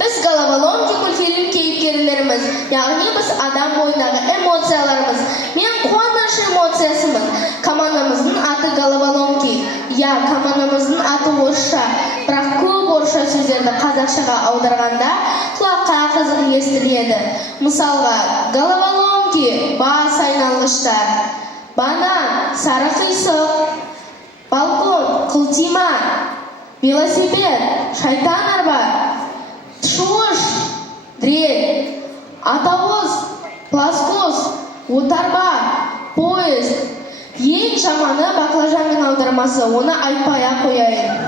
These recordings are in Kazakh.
Biz Головоломки мультфильм кейіпкерлеріміз, яғни біз адам бойындағы эмоцияларымыз. Мен қуаныш эмоциясымын. Командамыздың аты Головоломки. Командамыздың аты орысша, бірақ көп орысша сөздерді қазақшаға аударғанда құлаққа қызық естіледі. Мысалға, Головоломки бас айналғыштар, банан сары қисық, балкон қылтима, велосипед шайтан арба, шуыш дрель, атауыз пласкос, отарба поезд. Ең жаманы баклажанның аудармасы, оны айтпай-ақ қояйын.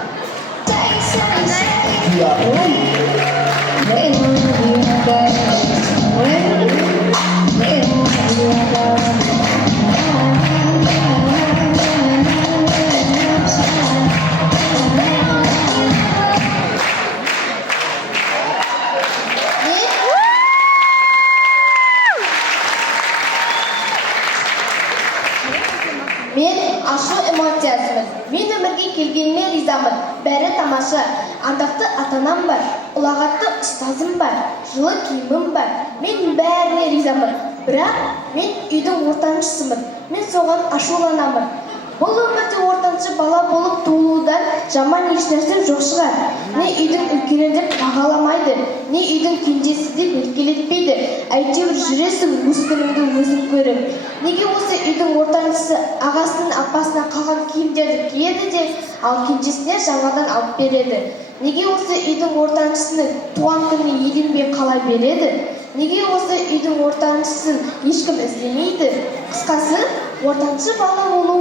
Мен ашу эмоциясымын. Мен өмірге келгеніме ризамын. Бәрі тамаша. Ардақты ата-анам бар, ұлағатты ұстазым бар, жылы киімім бар. Мен бәріне ризамын. Бірақ мен үйдің ортаншысымын. Мен соған ашуланамын. Бұл өмірде ортаншы бала болып туылудан жаман ешнәрсе жоқ шығар. Не үйдің үлкені деп бағаламайды, не үйдің кенжесі деп еркелетпейді. Әйтеуір жүресің өз күніңді өзің көріп. Неге осы үйдің ортаншысы ағасының апасына қалған киімдерді киеді де, ал кенжесіне жаңадан алып береді? Неге осы үйдің ортаншысының туған күні еленбей қала береді? Неге осы үйдің ортаншысын ешкім іздемейді? Қысқасы, ортаншы бала болу,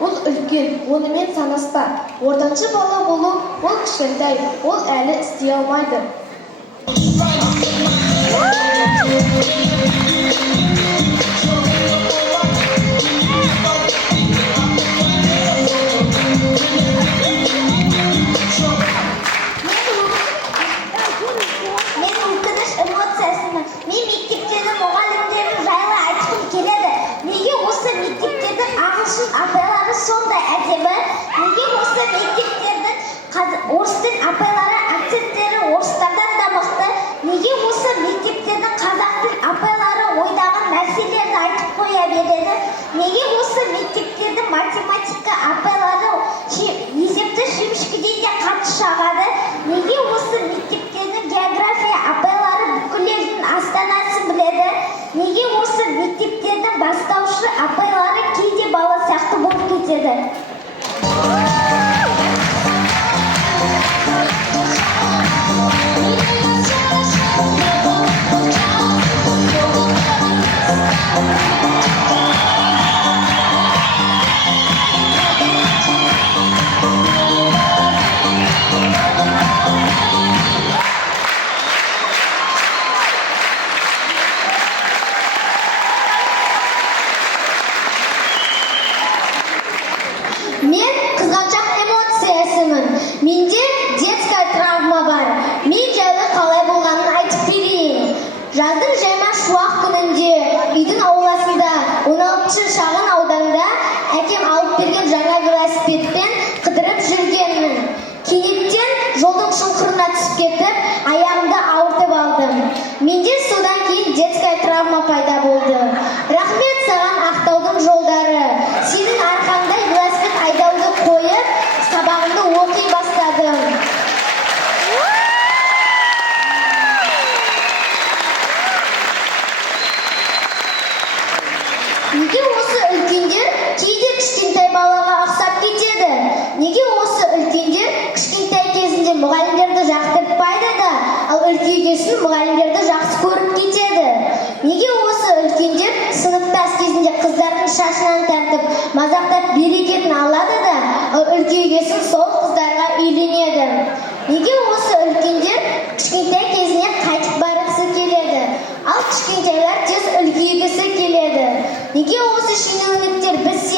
ол үлкен, онымен санаспа. Ортаншы бала болу, ол кішкентай, ол әлі істей алмайды. Апайлары сондай әдемі, неге осы мектептердің орыстың апайлары акценттері орыстардан да мықты, неге осы мектептердің қазақтың апайлары ойдаған нәрселерді айтып қоя береді, неге осы мектептердің математика апайлары есепті шемішкеден де қатты шағады, неге осы мектептердің география апайлары бүкіл елдің астанасын біледі, неге осы мектептердің бастаушы апайлары кейде бала сияқты болып кетеді. Мен қызғаншақ эмоциясымын. Менде детская травма бар. Мен жайлы қалай болғанын айтып берейін. Жаздың жайма шуақ күнінде үйдің ауласында 16 шағын ауданда әкем алып берген жаңа велосипедпен қыдырып жүргенмін. Кенеттен жолдың шұңқырына түсіп кетіп, аяғымды ауыртып алдым. Менде содан кейін детская травма пайда болды. Рахмет саған Ақтаудың жолдары. Сенің арқаңда велосипед айдауды қойып, сабағымды оқи бастадым. Неге осы үлкендер кейде кішкентай балаға ұқсап кетеді? Неге осы үлкендер кішкентай кезінде мұғалімдерді жақтыртпайды да, ал үлкейгесін мұғалімдерді жақсы көріп кетеді? Неге осы үлкендер сыныптас кезінде қыздардың шашынан тартып, мазақтап берекетін алады да, ал үлкейгесін сол қыздарға үйленеді? Неге осы үлкендер кішкентай кезіне қайтып барғысы келеді, ал кішкентайлар тез үлкейгісі келеді? Неге осы шенеуніктер біз